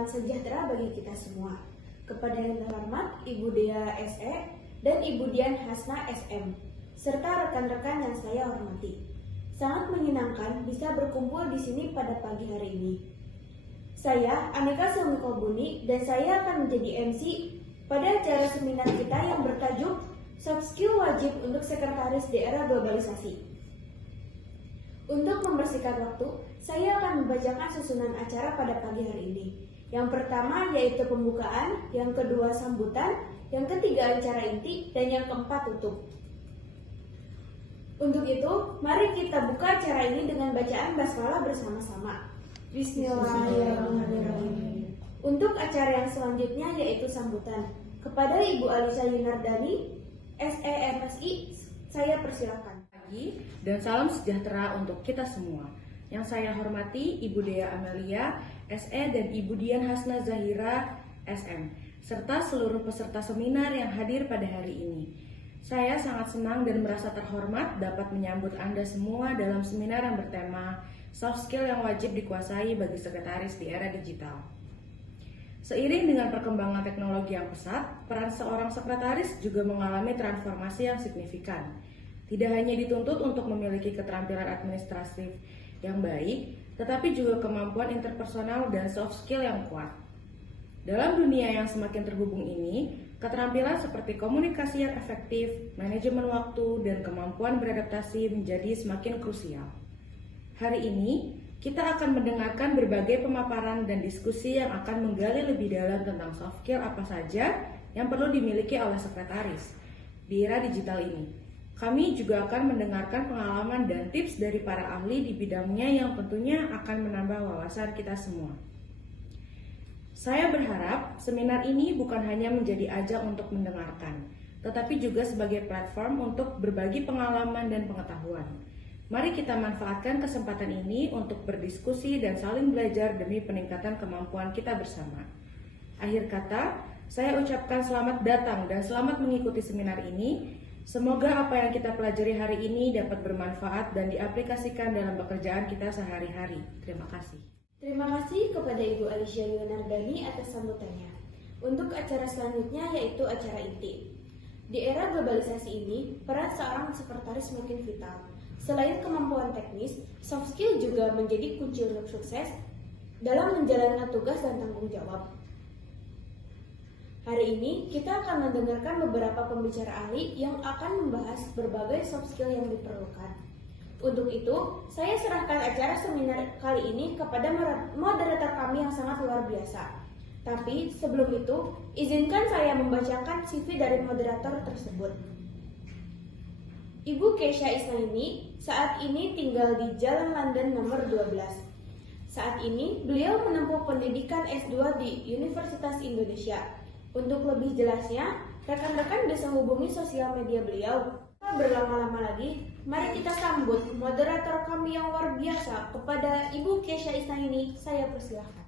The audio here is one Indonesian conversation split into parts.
salam sejahtera bagi kita semua. Kepada yang terhormat Ibu Dea SE dan Ibu Dian Hasna SM, serta rekan-rekan yang saya hormati. Sangat menyenangkan bisa berkumpul di sini pada pagi hari ini. Saya Anika Sulmikobuni dan saya akan menjadi MC pada acara seminar kita yang bertajuk Soft Skill Wajib untuk Sekretaris di Era Globalisasi. Untuk membersihkan waktu, saya akan membacakan susunan acara pada pagi hari ini. Yang pertama yaitu pembukaan, yang kedua sambutan, yang ketiga acara inti, dan yang keempat tutup. Untuk itu, mari kita buka acara ini dengan bacaan basmalah bersama-sama. Bismillahirrahmanirrahim. Untuk acara yang selanjutnya yaitu sambutan. Kepada Ibu Alisa Yunardani, SEMSI, saya persilakan. Dan salam sejahtera untuk kita semua. Yang saya hormati Ibu Dea Amelia, SE dan Ibu Dian Hasna Zahira, SM, serta seluruh peserta seminar yang hadir pada hari ini. Saya sangat senang dan merasa terhormat dapat menyambut Anda semua dalam seminar yang bertema Soft Skill yang wajib dikuasai bagi sekretaris di era digital. Seiring dengan perkembangan teknologi yang pesat, peran seorang sekretaris juga mengalami transformasi yang signifikan. Tidak hanya dituntut untuk memiliki keterampilan administratif yang baik, tetapi juga kemampuan interpersonal dan soft skill yang kuat. Dalam dunia yang semakin terhubung ini, keterampilan seperti komunikasi yang efektif, manajemen waktu, dan kemampuan beradaptasi menjadi semakin krusial. Hari ini, kita akan mendengarkan berbagai pemaparan dan diskusi yang akan menggali lebih dalam tentang soft skill apa saja yang perlu dimiliki oleh sekretaris di era digital ini. Kami juga akan mendengarkan pengalaman dan tips dari para ahli di bidangnya yang tentunya akan menambah wawasan kita semua. Saya berharap seminar ini bukan hanya menjadi ajang untuk mendengarkan, tetapi juga sebagai platform untuk berbagi pengalaman dan pengetahuan. Mari kita manfaatkan kesempatan ini untuk berdiskusi dan saling belajar demi peningkatan kemampuan kita bersama. Akhir kata, saya ucapkan selamat datang dan selamat mengikuti seminar ini. Semoga apa yang kita pelajari hari ini dapat bermanfaat dan diaplikasikan dalam pekerjaan kita sehari-hari. Terima kasih. Terima kasih kepada Ibu Alisa Yunardani atas sambutannya. Untuk acara selanjutnya yaitu acara inti. Di era globalisasi ini, peran seorang sekretaris semakin vital. Selain kemampuan teknis, soft skill juga menjadi kunci untuk sukses dalam menjalankan tugas dan tanggung jawab. Hari ini kita akan mendengarkan beberapa pembicara ahli yang akan membahas berbagai soft skill yang diperlukan. Untuk itu, saya serahkan acara seminar kali ini kepada moderator kami yang sangat luar biasa. Tapi sebelum itu, izinkan saya membacakan CV dari moderator tersebut. Ibu Keisha Isnaini saat ini tinggal di Jalan London nomor 12. Saat ini beliau menempuh pendidikan S2 di Universitas Indonesia. Untuk lebih jelasnya, rekan-rekan bisa hubungi sosial media beliau. Tanpa berlama-lama lagi, mari kita sambut moderator kami yang luar biasa kepada Ibu Keisha Isnaini. Saya persilahkan.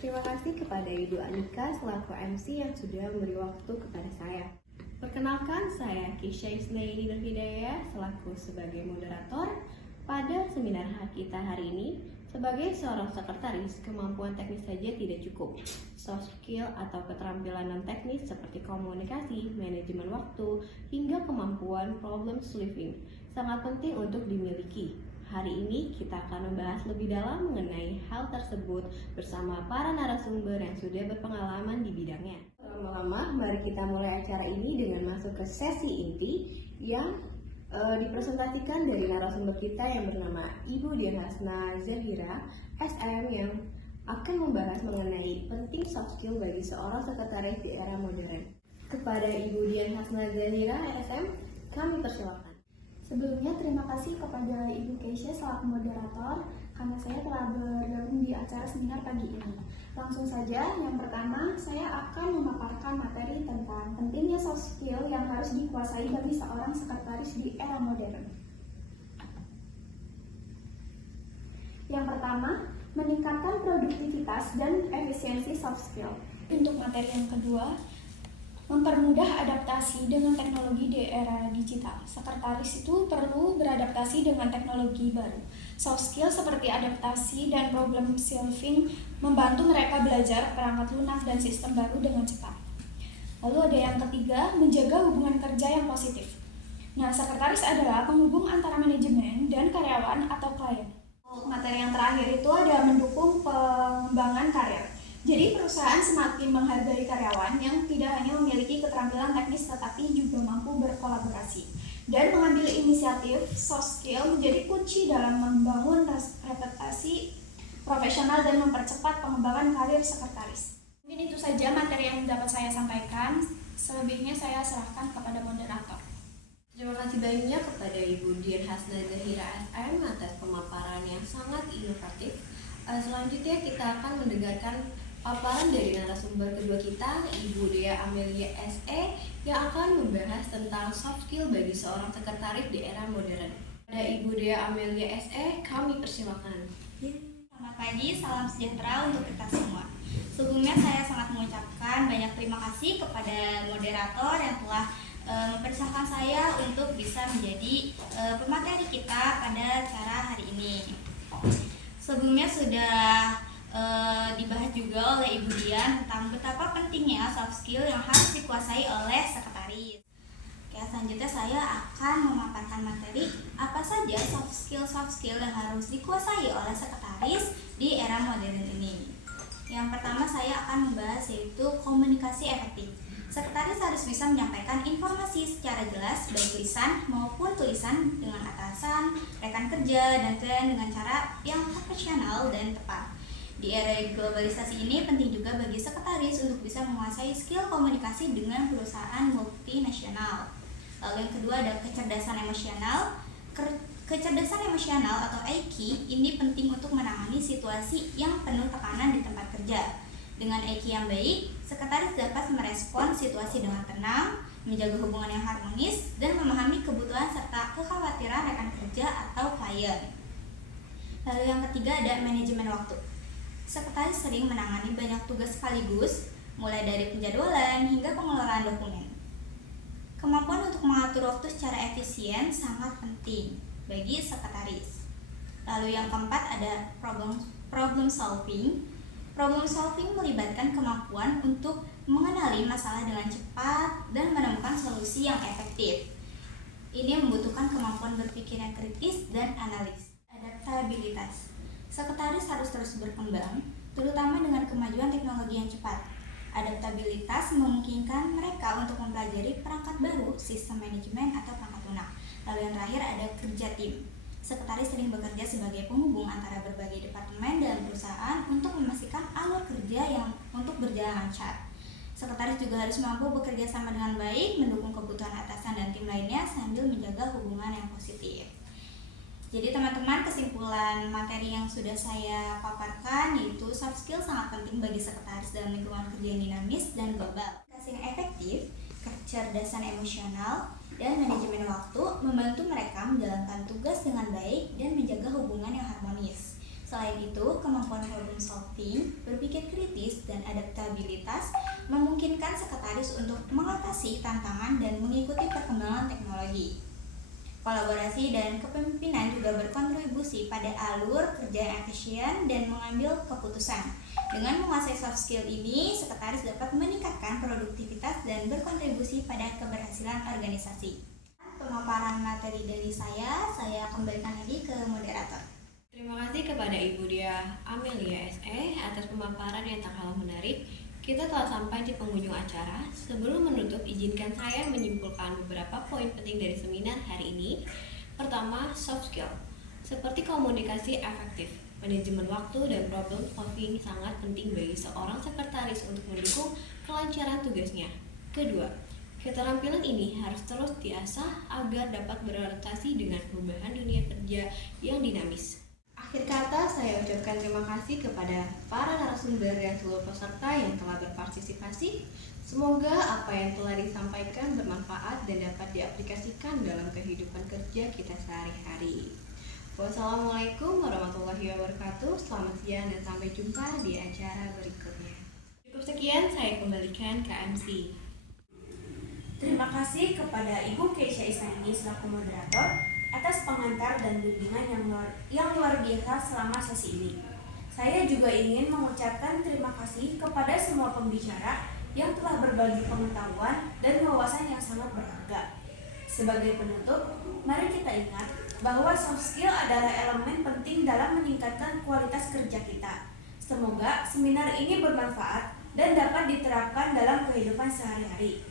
Terima kasih kepada Ibu Anika selaku MC yang sudah memberi waktu kepada saya. Perkenalkan, saya Keisha Isnaini Nurhidayah selaku sebagai moderator pada seminar kita hari ini. Sebagai seorang sekretaris, kemampuan teknis saja tidak cukup. Soft skill atau keterampilan non-teknis seperti komunikasi, manajemen waktu, hingga kemampuan problem solving sangat penting untuk dimiliki. Hari ini kita akan membahas lebih dalam mengenai hal tersebut bersama para narasumber yang sudah berpengalaman di bidangnya. Lama-lama, mari kita mulai acara ini dengan masuk ke sesi inti yang dipresentasikan dari narasumber kita yang bernama Ibu Dian Hasna Zahira, SM, yang akan membahas mengenai penting soft skill bagi seorang sekretaris di era modern. Kepada Ibu Dian Hasna Zahira, SM, kami persilakan. Sebelumnya terima kasih kepada Ibu Keisha selaku moderator karena saya telah bergabung di acara seminar pagi ini. Langsung saja, yang pertama saya akan memaparkan materi tentang pentingnya soft skill yang harus dikuasai bagi seorang sekretaris di era modern. Yang pertama, meningkatkan produktivitas dan efisiensi soft skill. Untuk materi yang kedua, mempermudah adaptasi dengan teknologi di era digital. Sekretaris itu perlu beradaptasi dengan teknologi baru. Soft skill seperti adaptasi dan problem solving membantu mereka belajar perangkat lunak dan sistem baru dengan cepat. Lalu ada yang ketiga, menjaga hubungan kerja yang positif. Nah, sekretaris adalah penghubung antara manajemen dan karyawan atau klien. Materi yang terakhir itu ada mendukung pengembangan karir. Jadi perusahaan semakin menghargai karyawan yang tidak hanya memiliki keterampilan teknis tetapi juga mampu berkolaborasi dan mengambil inisiatif. Soft skill menjadi kunci dalam membangun reputasi profesional dan mempercepat pengembangan karir sekretaris. Mungkin itu saja materi yang dapat saya sampaikan. Selebihnya saya serahkan kepada moderator. Terima kasih banyak kepada Ibu Dian Hasna Zahira SM atas pemaparan yang sangat inovatif. Selanjutnya kita akan mendengarkan paparan dari narasumber kedua kita, Ibu Dea Amelia SE, yang akan membahas tentang soft skill bagi seorang sekretaris di era modern. Pada Ibu Dea Amelia SE, kami persilakan. Selamat pagi, salam sejahtera untuk kita semua. Sebelumnya saya sangat mengucapkan banyak terima kasih kepada moderator yang telah mempersilahkan saya untuk bisa menjadi pemateri kita pada acara hari ini. Sebelumnya sudah dibahas juga oleh Ibu Dian tentang betapa pentingnya soft skill yang harus dikuasai oleh sekretaris. Oke, selanjutnya saya akan memaparkan materi apa saja soft skill yang harus dikuasai oleh sekretaris di era modern ini. Yang pertama saya akan membahas yaitu komunikasi efektif. Sekretaris harus bisa menyampaikan informasi secara jelas baik lisan maupun tulisan dengan atasan, rekan kerja, dan klien dengan cara yang profesional dan tepat. Di era globalisasi ini penting juga bagi sekretaris untuk bisa menguasai skill komunikasi dengan perusahaan multinasional. Lalu yang kedua ada kecerdasan emosional. Kecerdasan emosional atau IQ ini penting untuk menangani situasi yang penuh tekanan di tempat kerja. Dengan IQ yang baik, sekretaris dapat merespon situasi dengan tenang, menjaga hubungan yang harmonis, dan memahami kebutuhan serta kekhawatiran rekan kerja atau klien. Lalu yang ketiga ada manajemen waktu. Sekretaris sering menangani banyak tugas sekaligus, mulai dari penjadwalan hingga pengelolaan dokumen. Kemampuan untuk mengatur waktu secara efisien sangat penting bagi sekretaris. Lalu yang keempat ada problem solving. Problem solving melibatkan kemampuan untuk mengenali masalah dengan cepat dan menemukan solusi yang efektif. Ini membutuhkan kemampuan berpikir yang kritis dan analis. Adaptabilitas. Sekretaris harus terus berkembang, terutama dengan kemajuan teknologi yang cepat. Adaptabilitas memungkinkan mereka untuk mempelajari perangkat baru, sistem manajemen atau perangkat lunak. Lalu yang terakhir ada kerja tim. Sekretaris sering bekerja sebagai penghubung antara berbagai departemen dalam perusahaan untuk memastikan alur kerja yang untuk berjalan lancar. Sekretaris juga harus mampu bekerja sama dengan baik, mendukung kebutuhan atasan dan tim lainnya sambil menjaga hubungan yang positif. Jadi teman-teman, kesimpulan materi yang sudah saya paparkan yaitu soft skill sangat penting bagi sekretaris dalam lingkungan kerja yang dinamis dan global. Komunikasi yang efektif, kecerdasan emosional, dan manajemen waktu membantu mereka menjalankan tugas dengan baik dan menjaga hubungan yang harmonis. Selain itu, kemampuan problem solving, berpikir kritis, dan adaptabilitas memungkinkan sekretaris untuk mengatasi tantangan dan mengikuti perkembangan teknologi. Kolaborasi dan kepemimpinan juga berkontribusi pada alur kerja yang efisien dan mengambil keputusan. Dengan menguasai soft skill ini, sekretaris dapat meningkatkan produktivitas dan berkontribusi pada keberhasilan organisasi. Pemaparan materi dari saya kembalikan lagi ke moderator. Terima kasih kepada Ibu Dea Amelia SE atas pemaparan yang tak kalah menarik. Kita telah sampai di penghujung acara. Sebelum menutup, izinkan saya menyimpulkan beberapa poin penting dari seminar hari ini. Pertama, soft skill. Seperti komunikasi efektif, manajemen waktu, dan problem solving sangat penting bagi seorang sekretaris untuk mendukung kelancaran tugasnya. Kedua, keterampilan ini harus terus diasah agar dapat beradaptasi dengan perubahan dunia kerja yang dinamis. Akhir kata, saya ucapkan terima kasih kepada para narasumber dan seluruh peserta yang telah berpartisipasi. Semoga apa yang telah disampaikan bermanfaat dan dapat diaplikasikan dalam kehidupan kerja kita sehari-hari. Wassalamualaikum warahmatullahi wabarakatuh. Selamat siang dan sampai jumpa di acara berikutnya. Cukup sekian, saya kembalikan ke MC. Terima kasih kepada Ibu Keisha Isnaini selaku moderator atas pengantar dan bimbingan yang luar biasa selama sesi ini. Saya juga ingin mengucapkan terima kasih kepada semua pembicara yang telah berbagi pengetahuan dan wawasan yang sangat berharga. Sebagai penutup, mari kita ingat bahwa soft skill adalah elemen penting dalam meningkatkan kualitas kerja kita. Semoga seminar ini bermanfaat dan dapat diterapkan dalam kehidupan sehari-hari.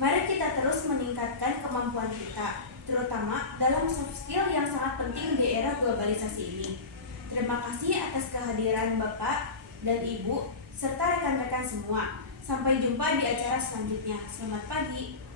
Mari kita terus meningkatkan kemampuan kita, terutama dalam soft skill yang sangat penting di era globalisasi ini. Terima kasih atas kehadiran Bapak dan Ibu serta rekan-rekan semua. Sampai jumpa di acara selanjutnya. Selamat pagi.